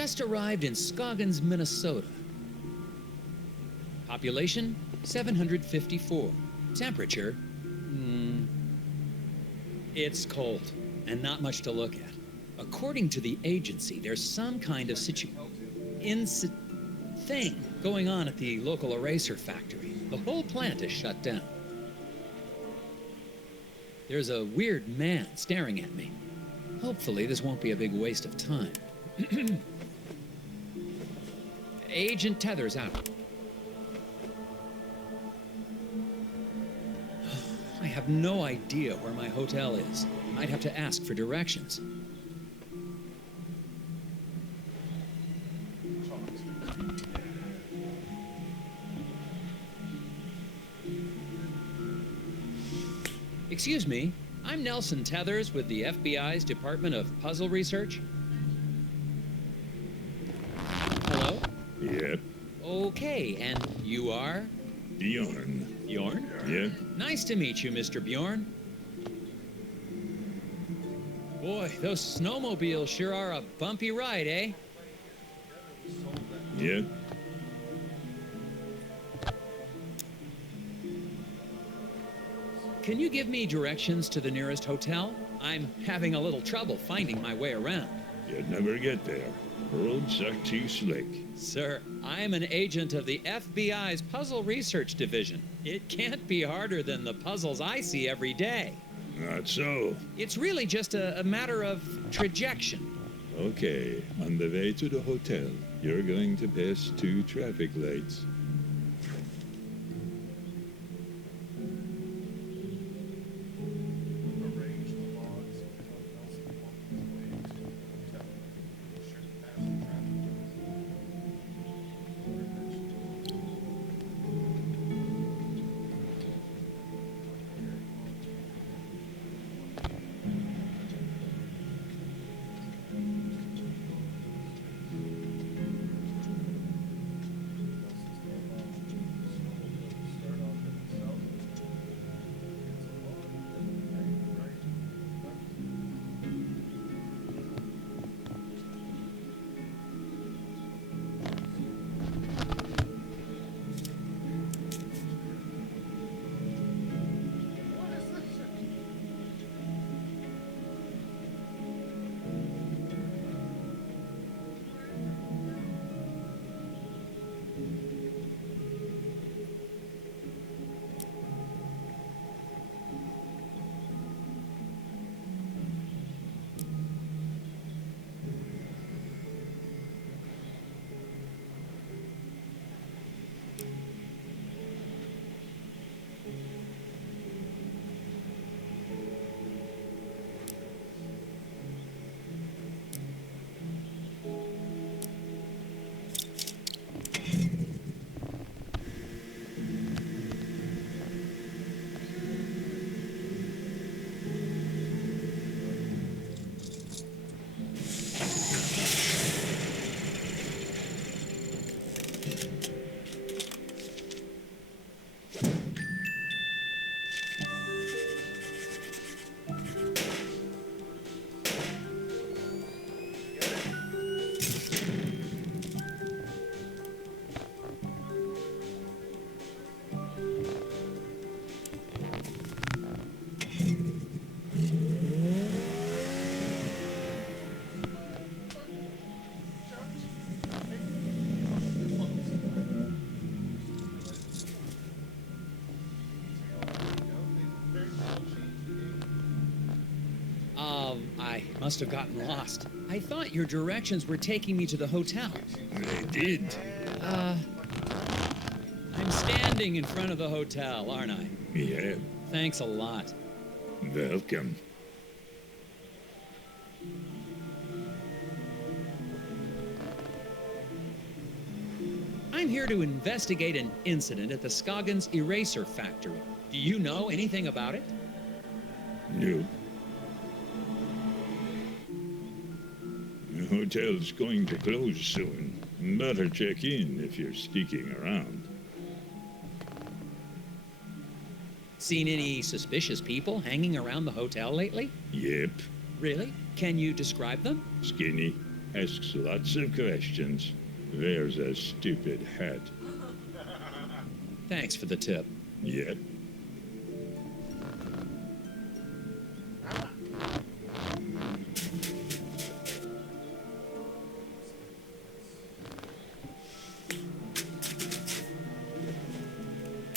Just arrived in Scoggins, Minnesota. Population, 754. Temperature, it's cold, and not much to look at. According to the agency, there's some kind of thing going on at the local eraser factory. The whole plant is shut down. There's a weird man staring at me. Hopefully, this won't be a big waste of time. Agent Tethers out. I have no idea where my hotel is. I'd have to ask for directions. Excuse me, I'm Nelson Tethers with the FBI's Department of Puzzle Research. Hello? Yeah. Okay, and you are? Bjorn. Bjorn? Yeah? Nice to meet you, Mr. Bjorn. Boy, those snowmobiles sure are a bumpy ride, eh? Yeah? Can you give me directions to the nearest hotel? I'm having a little trouble finding my way around. You'd never get there. Roads are too slick. Sir, I'm an agent of the FBI's Puzzle Research Division. It can't be harder than the puzzles I see every day. Not so. It's really just a matter of trajection. Okay, on the way to the hotel, you're going to pass 2 traffic lights. I must have gotten lost. I thought your directions were taking me to the hotel. They did. I'm standing in front of the hotel, aren't I? Yeah. Thanks a lot. Welcome. I'm here to investigate an incident at the Scoggins Eraser Factory. Do you know anything about it? No. The hotel's going to close soon. Better check in if you're sticking around. Seen any suspicious people hanging around the hotel lately? Yep. Really? Can you describe them? Skinny. Asks lots of questions. Wears a stupid hat. Thanks for the tip. Yep.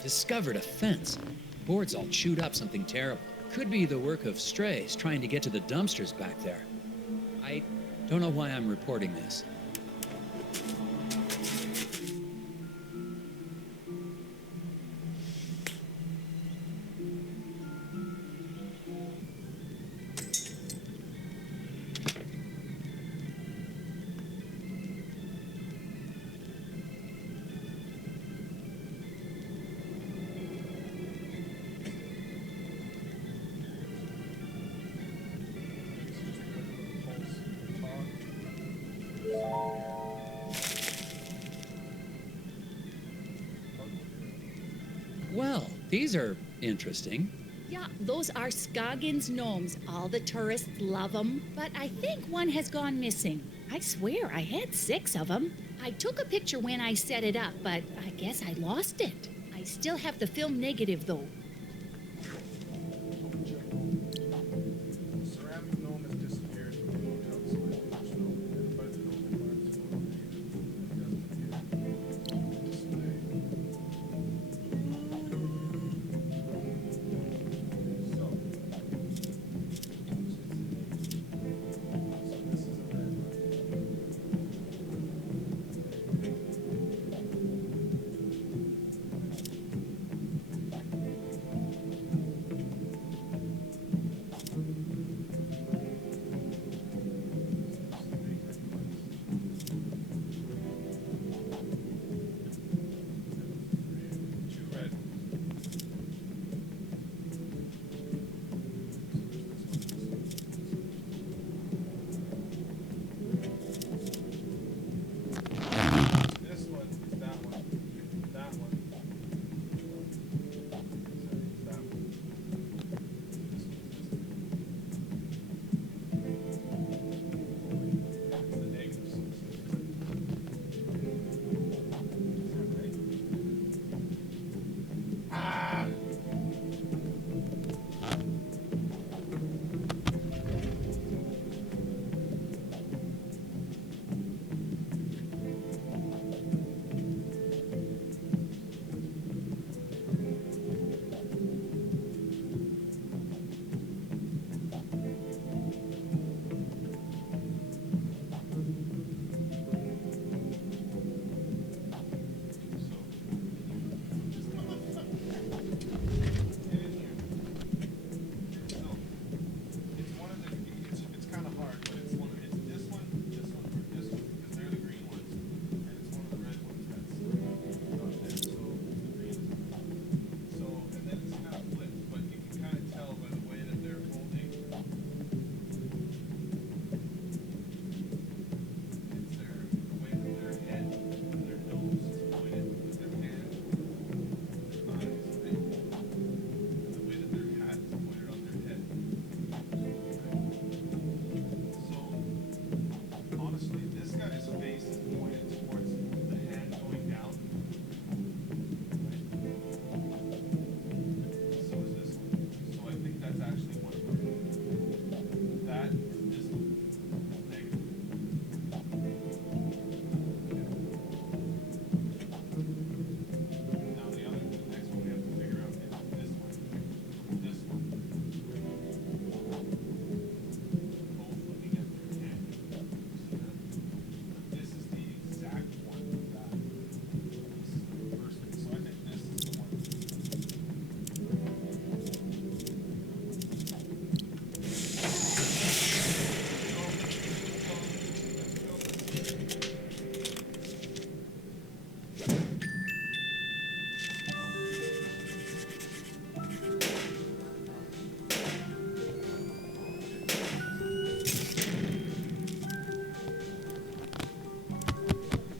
Discovered a fence. Boards all chewed up, something terrible. Could be the work of strays trying to get to the dumpsters back there. I don't know why I'm reporting this. Well, these are interesting. Yeah, those are Scoggins gnomes. All the tourists love them. But I think one has gone missing. I swear I had 6 of them. I took a picture when I set it up, but I guess I lost it. I still have the film negative, though. Ceramic gnome has disappeared from the hotel, so I think there's no anybody that knows the parts will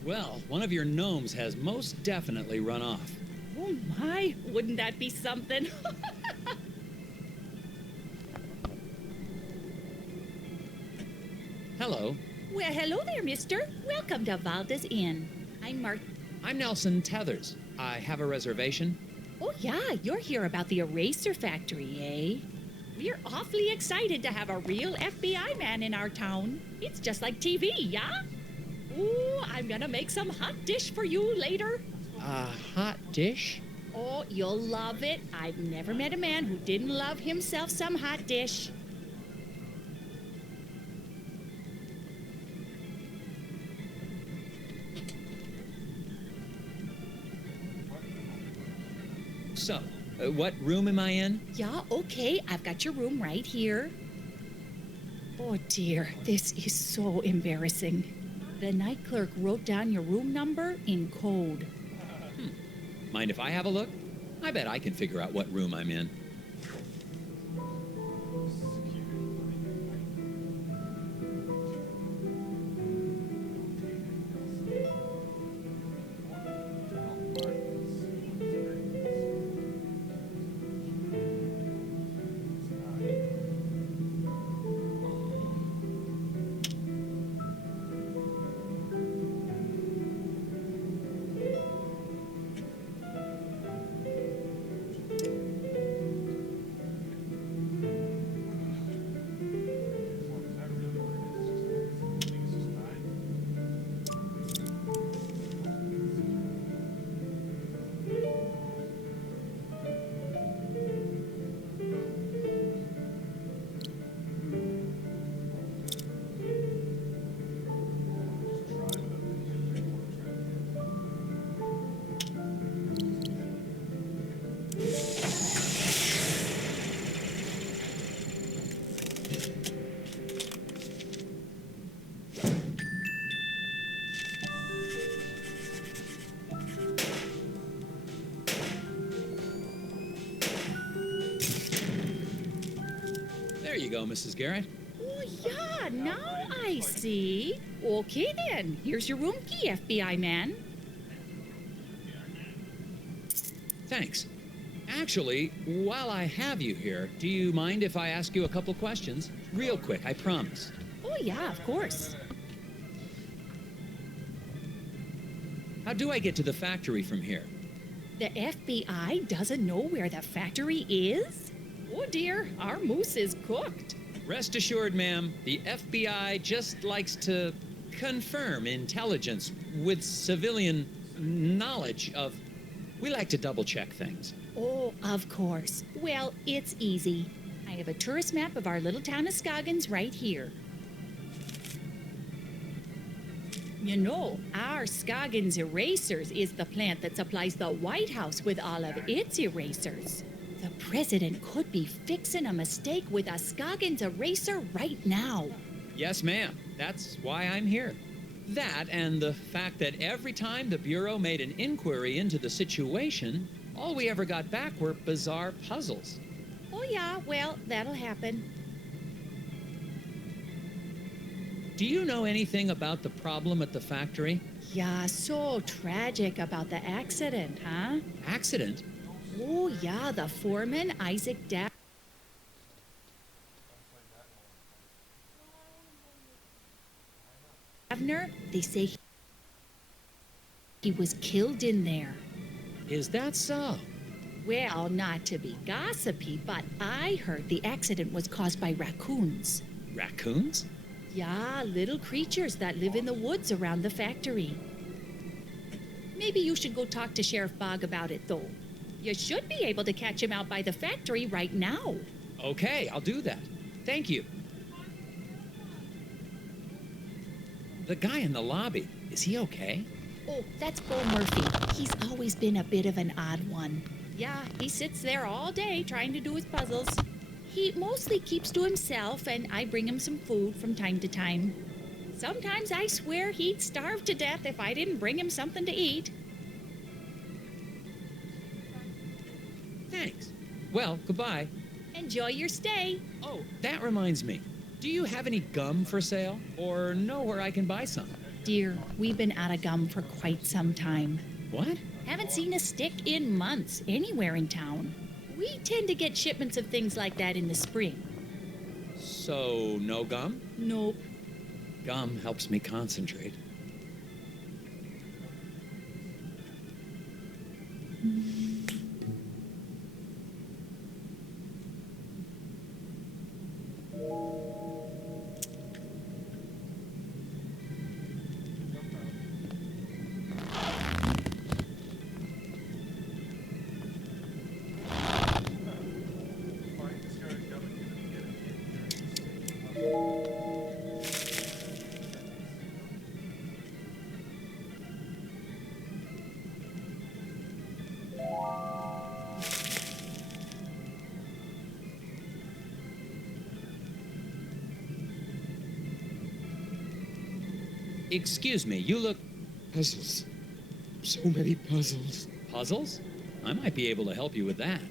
Well, one of your gnomes has most definitely run off. Oh my, wouldn't that be something? Hello. Well, hello there, mister. Welcome to Valda's Inn. I'm I'm Nelson Tethers. I have a reservation. Oh, yeah, you're here about the eraser factory, eh? We're awfully excited to have a real FBI man in our town. It's just like TV, yeah? Ooh, I'm gonna make some hot dish for you later. A hot dish? Oh, you'll love it. I've never met a man who didn't love himself some hot dish. So, what room am I in? Yeah, okay, I've got your room right here. Oh dear, this is so embarrassing. The night clerk wrote down your room number in code. Mind if I have a look? I bet I can figure out what room I'm in. There you go, Mrs. Garrett. Oh, yeah, now I see. Okay, then. Here's your room key, FBI man. Thanks. Actually, while I have you here, do you mind if I ask you a couple questions? Real quick, I promise. Oh, yeah, of course. How do I get to the factory from here? The FBI doesn't know where the factory is? Oh, dear, our moose is cooked. Rest assured, ma'am, the FBI just likes to confirm intelligence with civilian knowledge of... We like to double-check things. Oh, of course. Well, it's easy. I have a tourist map of our little town of Scoggins right here. You know, our Scoggins Erasers is the plant that supplies the White House with all of its erasers. The president could be fixing a mistake with a Scoggins eraser right now. Yes, ma'am. That's why I'm here. That and the fact that every time the Bureau made an inquiry into the situation, all we ever got back were bizarre puzzles. Oh, yeah, well, that'll happen. Do you know anything about the problem at the factory? Yeah, so tragic about the accident, huh? Accident? Oh, yeah, the foreman, Isaac Davner, they say he was killed in there. Is that so? Well, not to be gossipy, but I heard the accident was caused by raccoons. Raccoons? Yeah, little creatures that live in the woods around the factory. Maybe you should go talk to Sheriff Bogg about it, though. You should be able to catch him out by the factory right now. Okay, I'll do that. Thank you. The guy in the lobby, is he okay? Oh, that's Bo Murphy. He's always been a bit of an odd one. Yeah, he sits there all day trying to do his puzzles. He mostly keeps to himself, and I bring him some food from time to time. Sometimes I swear he'd starve to death if I didn't bring him something to eat. Thanks. Well, goodbye. Enjoy your stay. Oh, that reminds me. Do you have any gum for sale? Or know where I can buy some? Dear, we've been out of gum for quite some time. What? Haven't seen a stick in months anywhere in town. We tend to get shipments of things like that in the spring. So, no gum? Nope. Gum helps me concentrate. Find discarded gum and give it again and get it during the same level. Excuse me, you look... Puzzles. So many puzzles. Puzzles? I might be able to help you with that.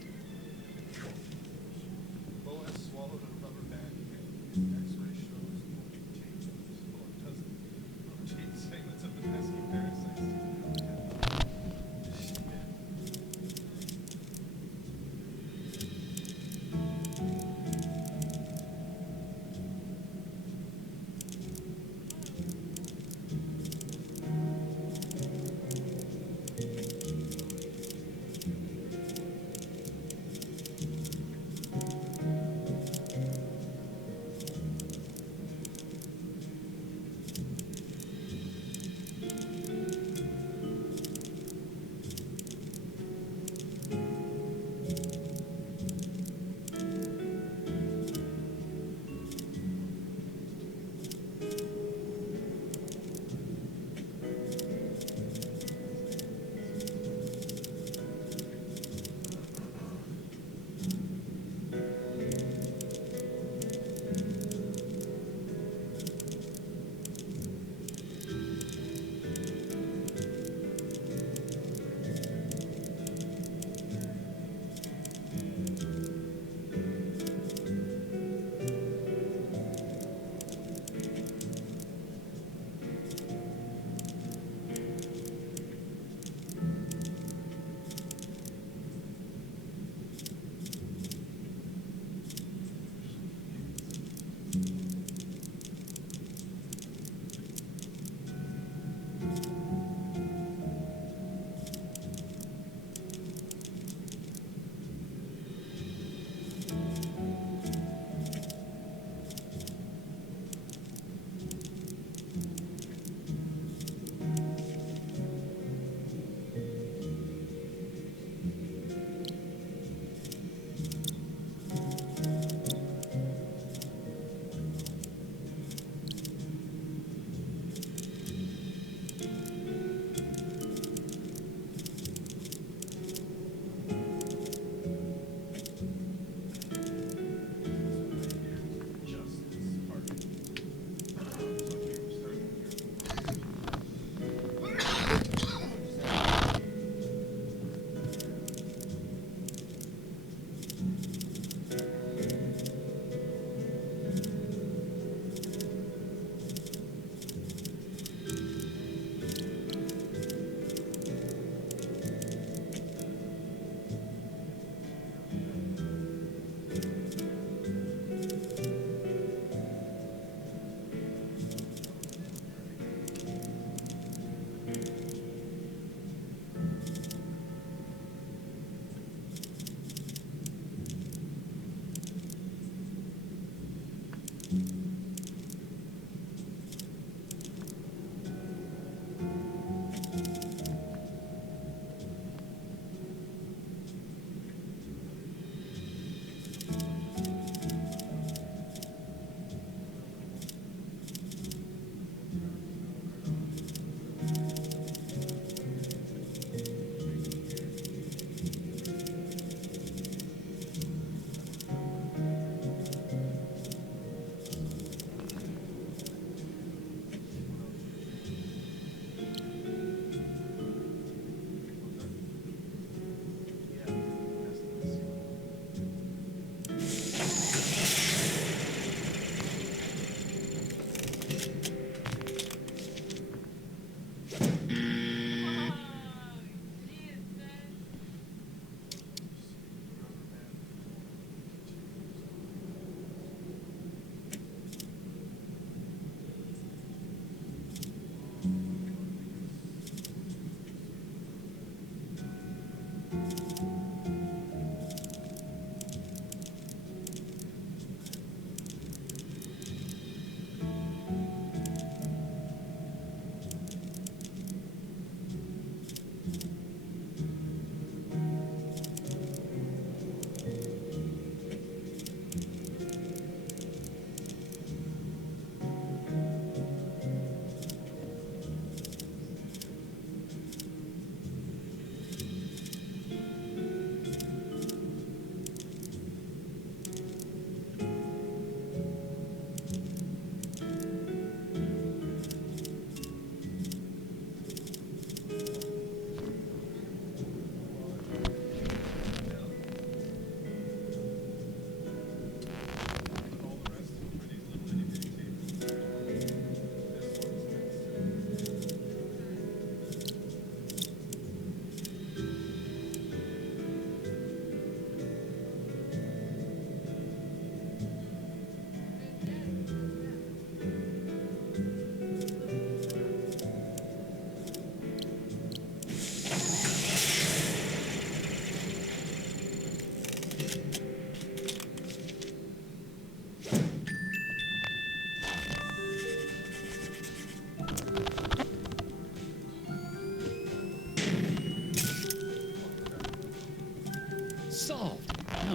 Lois swallowed a rubber band. X-ray shows no changes, or doesn't rotate segments of the pesky parasites.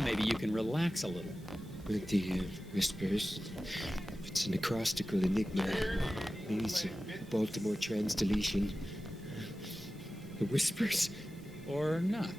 maybe you can relax a little. With the whispers. It's an acrostical enigma. Maybe it's a Baltimore trans deletion. The whispers. Or not.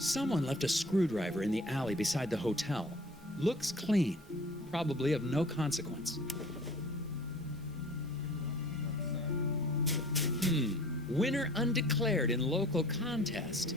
Someone left a screwdriver in the alley beside the hotel. Looks clean. Probably of no consequence. Winner undeclared in local contest.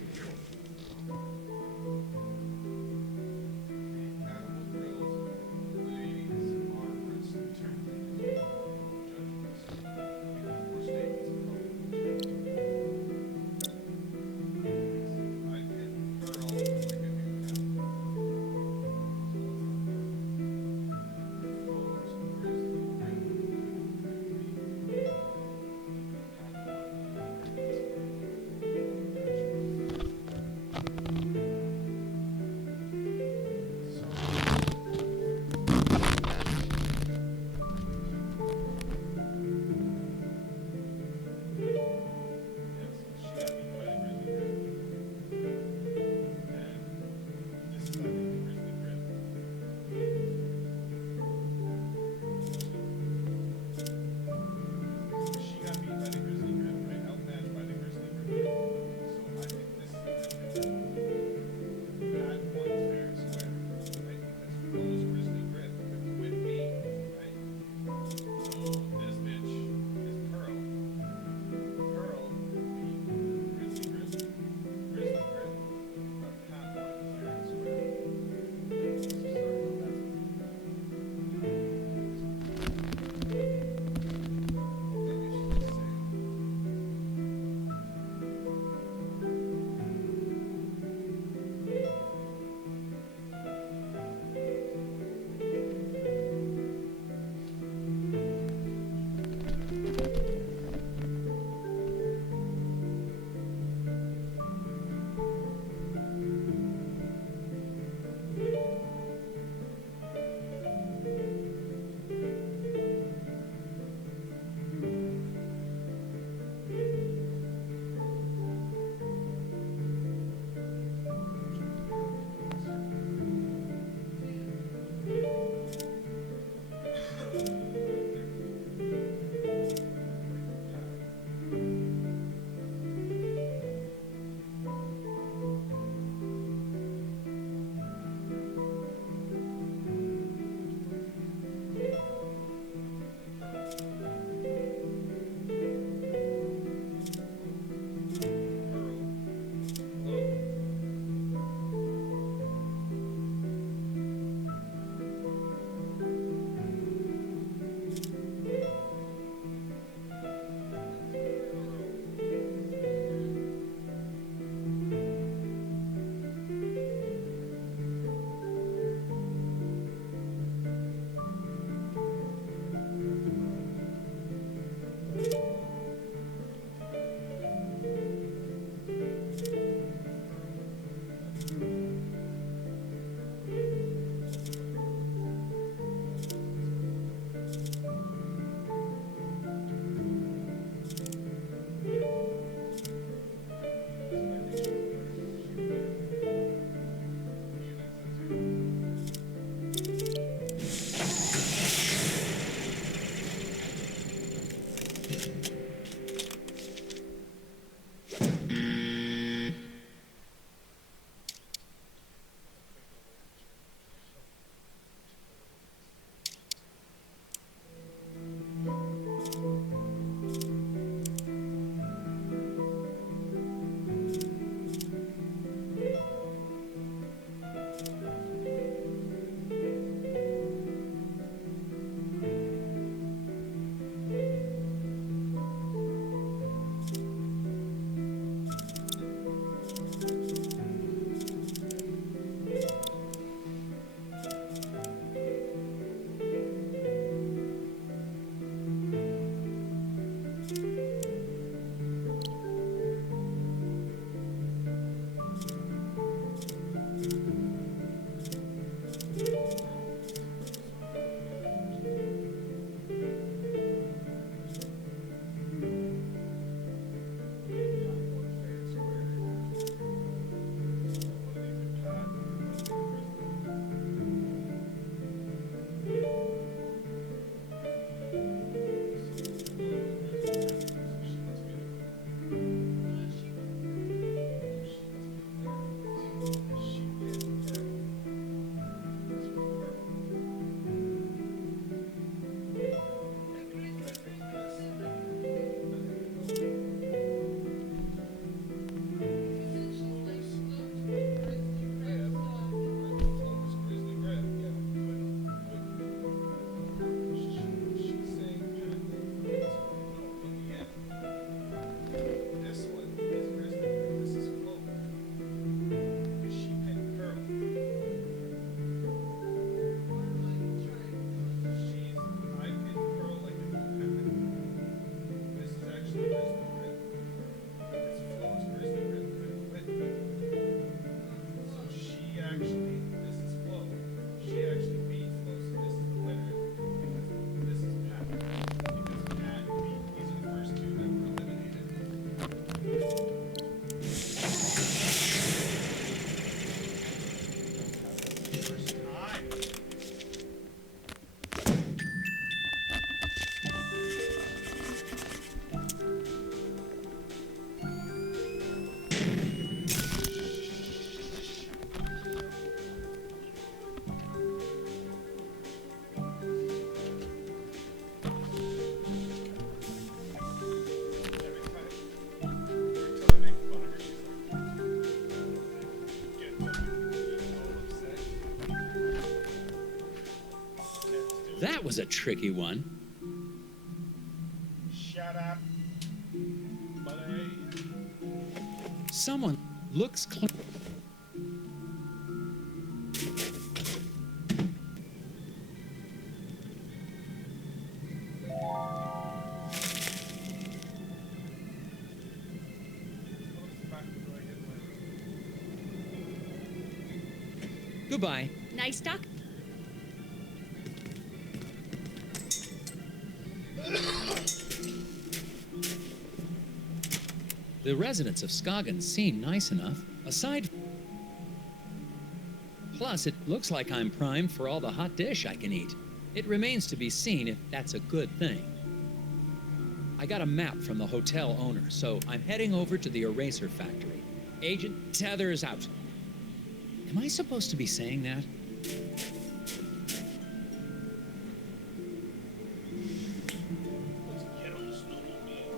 was a tricky one. Shut up. Buddy. Someone looks clean. Goodbye. Nice talk. The residents of Scoggins seem nice enough. Aside. Plus, it looks like I'm primed for all the hot dish I can eat. It remains to be seen if that's a good thing. I got a map from the hotel owner, so I'm heading over to the eraser factory. Agent Tethers out. Am I supposed to be saying that? Let's get on the snowmobile.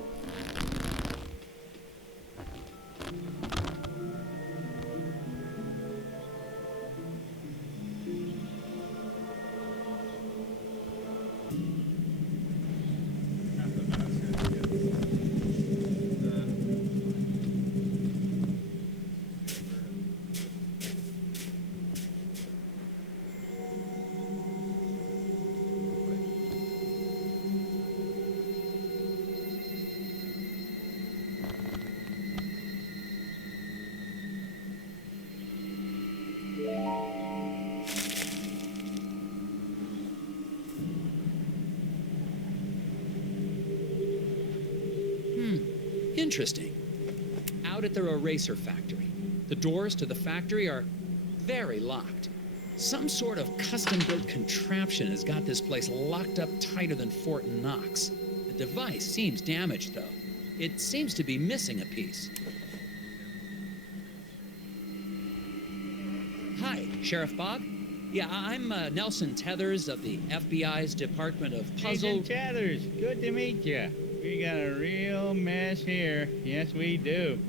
Interesting. Out at their eraser factory. The doors to the factory are very locked. Some sort of custom-built contraption has got this place locked up tighter than Fort Knox. The device seems damaged, though. It seems to be missing a piece. Hi, Sheriff Bob. Yeah, I'm Nelson Tethers of the FBI's Department of Puzzle... Agent Tethers, good to meet you. We got a real mess here. Yes, we do.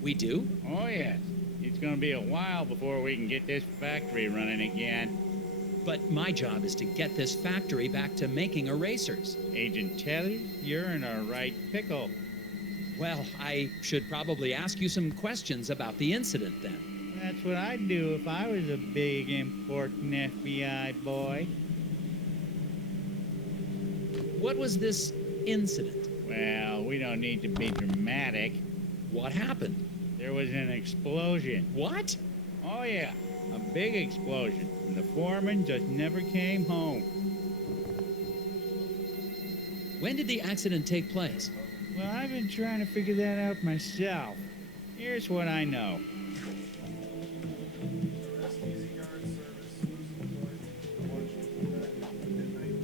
We do? Oh, yes. It's gonna be a while before we can get this factory running again. But my job is to get this factory back to making erasers. Agent Tethers, you're in a right pickle. Well, I should probably ask you some questions about the incident then. That's what I'd do if I was a big, important FBI boy. What was this incident? Well, we don't need to be dramatic. What happened? There was an explosion. What? Oh, yeah. A big explosion. And the foreman just never came home. When did the accident take place? Well, I've been trying to figure that out myself. Here's what I know. Arrest easy guard service. Who's employed? Watch back at midnight.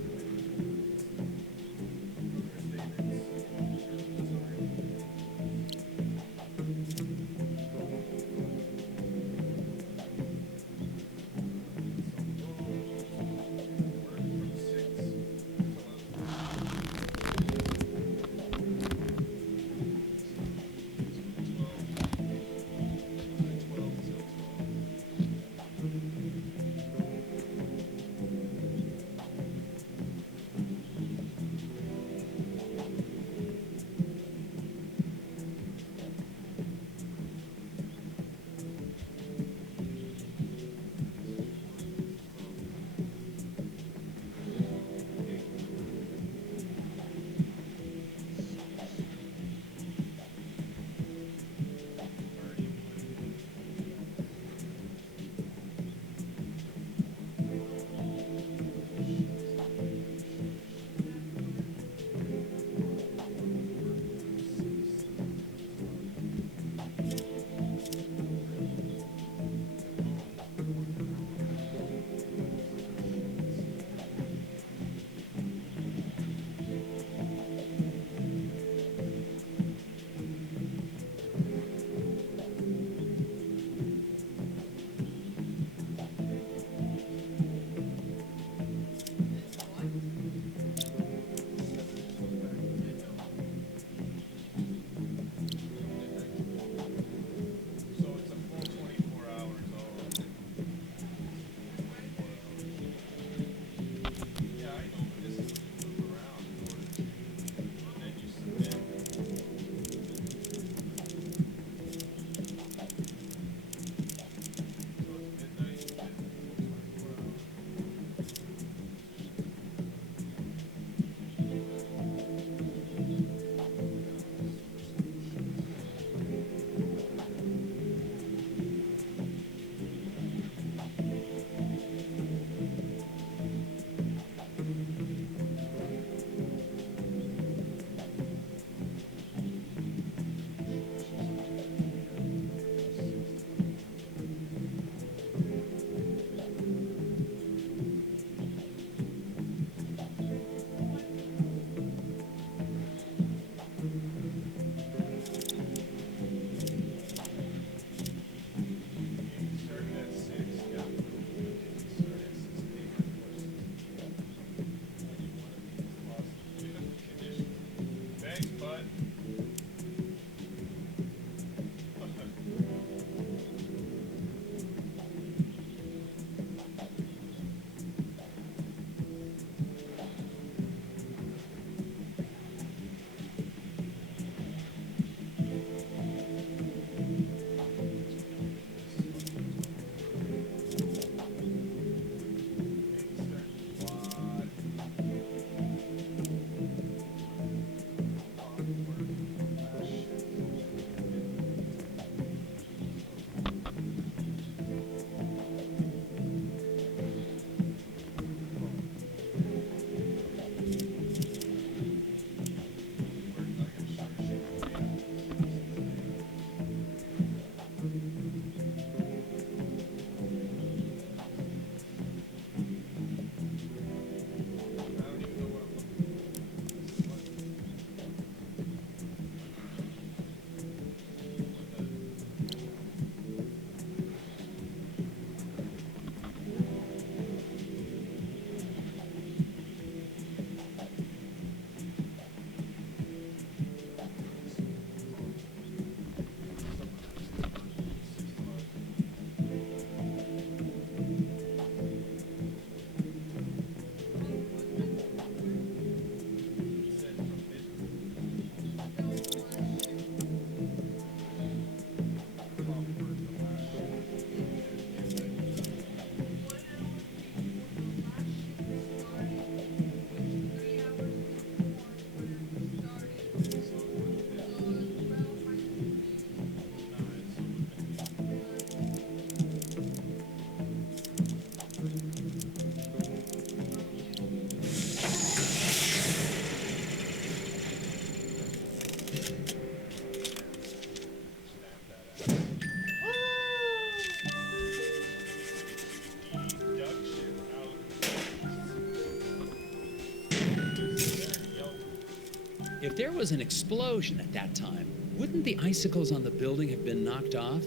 If there was an explosion at that time, wouldn't the icicles on the building have been knocked off?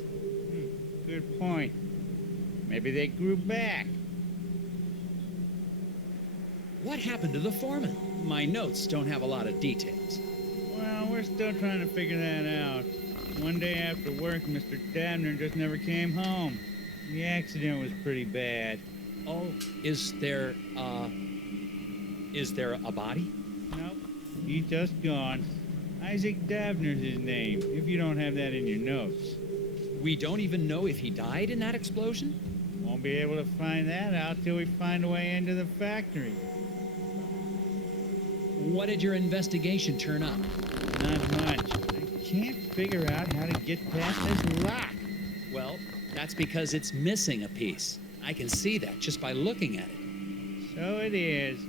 Good point. Maybe they grew back. What happened to the foreman? My notes don't have a lot of details. Well, we're still trying to figure that out. One day after work, Mr. Dabner just never came home. The accident was pretty bad. Oh, is there a body? Nope, he's just gone. Isaac Dabner's his name, if you don't have that in your notes. We don't even know if he died in that explosion? Won't be able to find that out till we find a way into the factory. What did your investigation turn up? Not much. I can't figure out how to get past this lock. Well, that's because it's missing a piece. I can see that just by looking at it. So it is.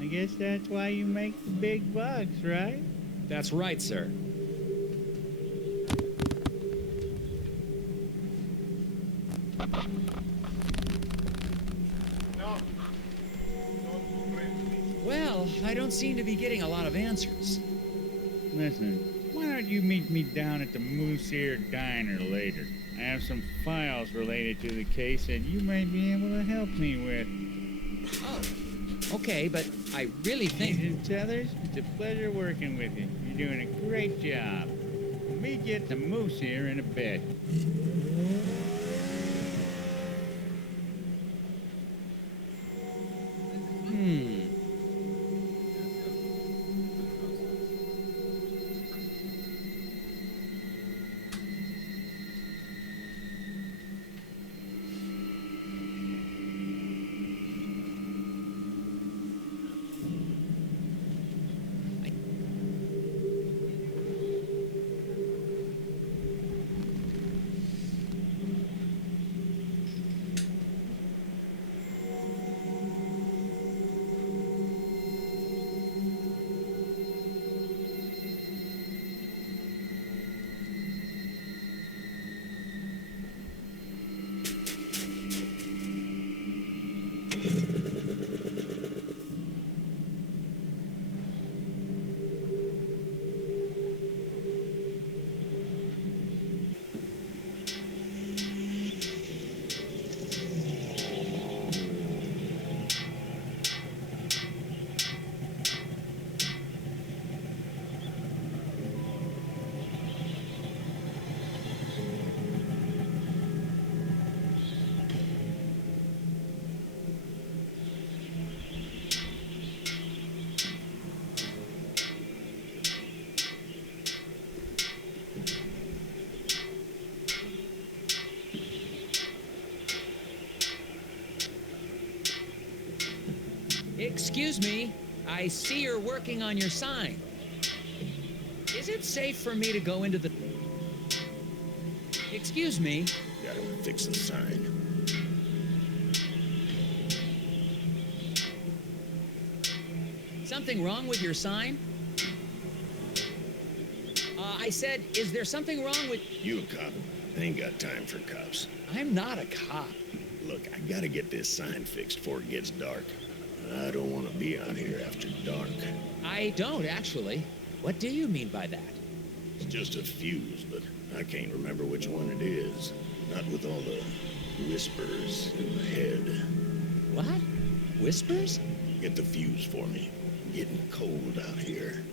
I guess that's why you make the big bucks, right? That's right, sir. No. Don't blame me. Well, I don't seem to be getting a lot of answers. Listen, why don't you meet me down at the Moose Ear Diner later? I have some files related to the case that you may be able to help me with. Oh, okay, but I really think... Agent Tethers, it's a pleasure working with you. You're doing a great job. We'll meet you at the Moose Ear in a bit. Excuse me, I see you're working on your sign. Is it safe for me to go into the... Excuse me. Gotta fix the sign. Something wrong with your sign? I said, is there something wrong with... You a cop? I ain't got time for cops. I'm not a cop. Look, I gotta get this sign fixed before it gets dark. I don't want to be out here after dark. I don't, actually. What do you mean by that? It's just a fuse, but I can't remember which one it is. Not with all the whispers in my head. What? Whispers? Get the fuse for me. I'm getting cold out here.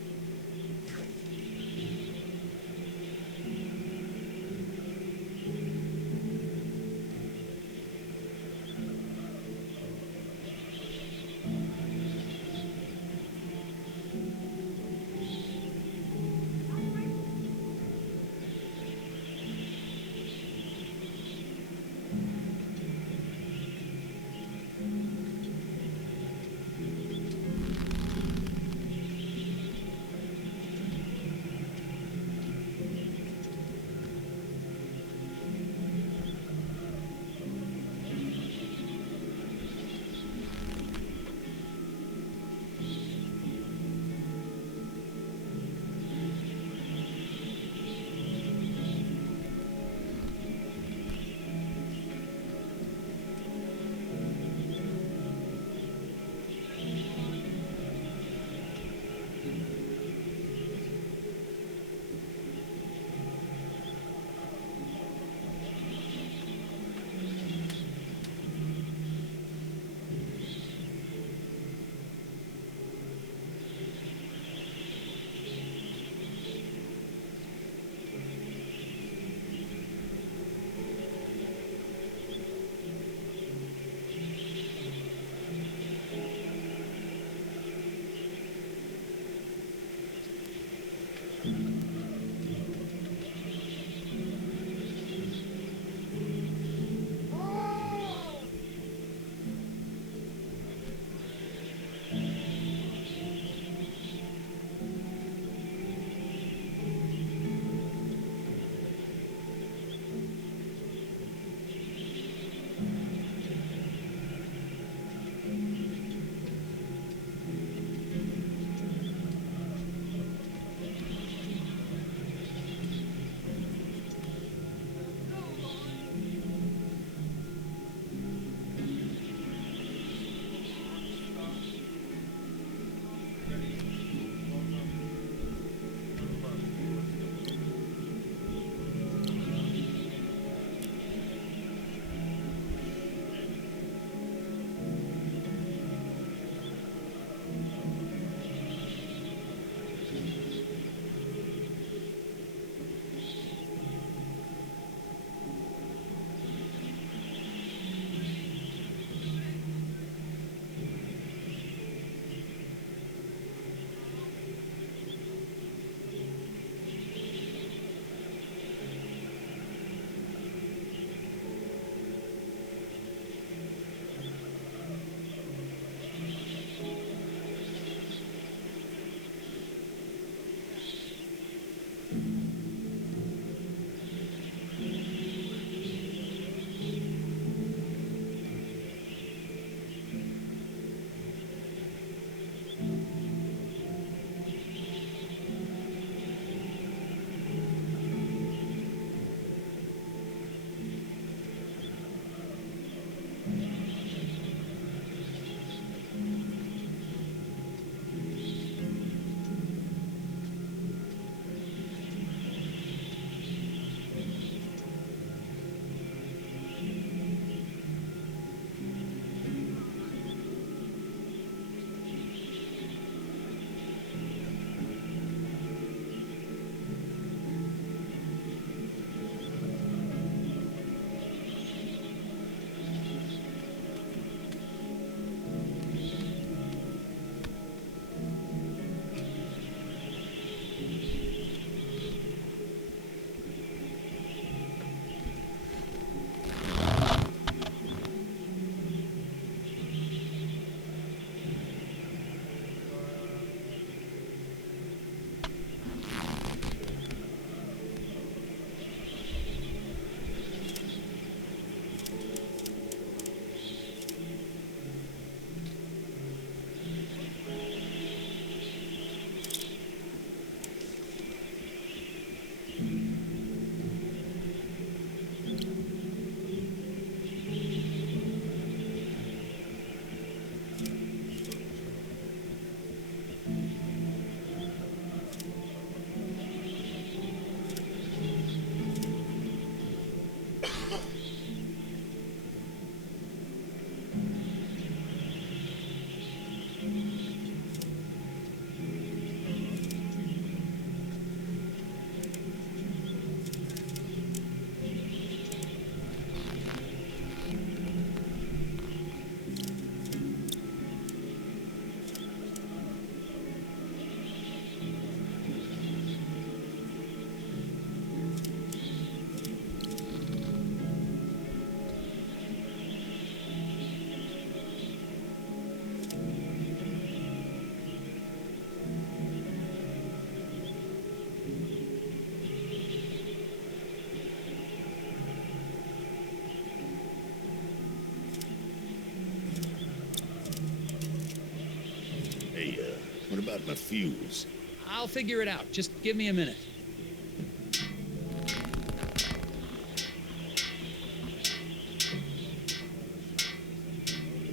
What about my fuse? I'll figure it out. Just give me a minute.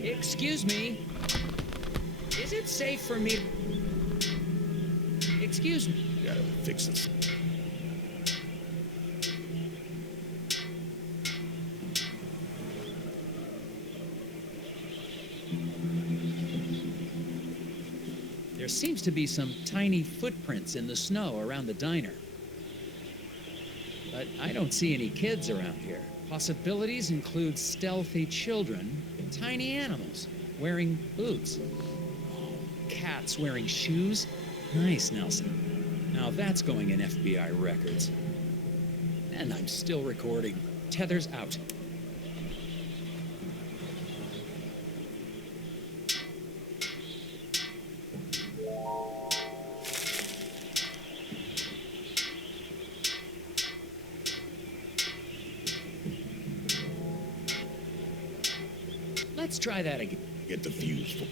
Excuse me. Is it safe for me? Excuse me. Gotta fix this. There seems to be some tiny footprints in the snow around the diner. But I don't see any kids around here. Possibilities include stealthy children, tiny animals wearing boots, cats wearing shoes, Nice, Nelson. Now that's going in FBI records. And I'm still recording. Tethers out. Let's try that again. Get the fuse for.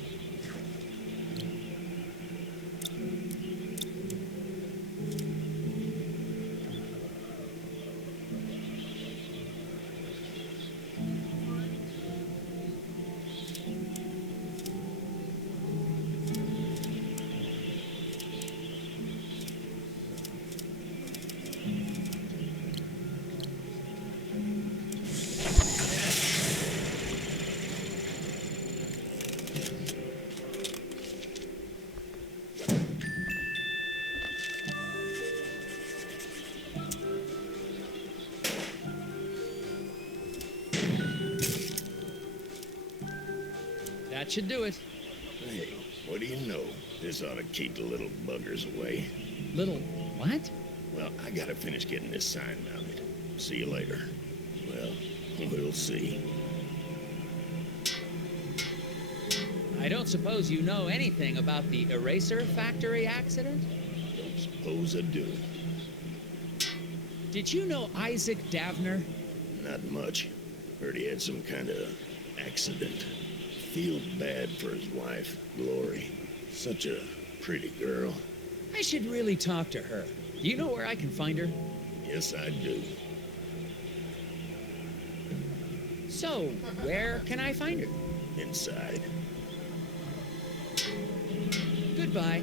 That should do it. Hey, what do you know? This ought to keep the little buggers away. Little what? Well, I gotta finish getting this sign mounted. See you later. Well, we'll see. I don't suppose you know anything about the eraser factory accident? Don't suppose I do. Did you know Isaac Davner? Not much. Heard he had some kind of accident. Feel bad for his wife, Glory. Such a pretty girl. I should really talk to her. Do you know where I can find her? Yes, I do. So, where can I find her? Inside. Goodbye.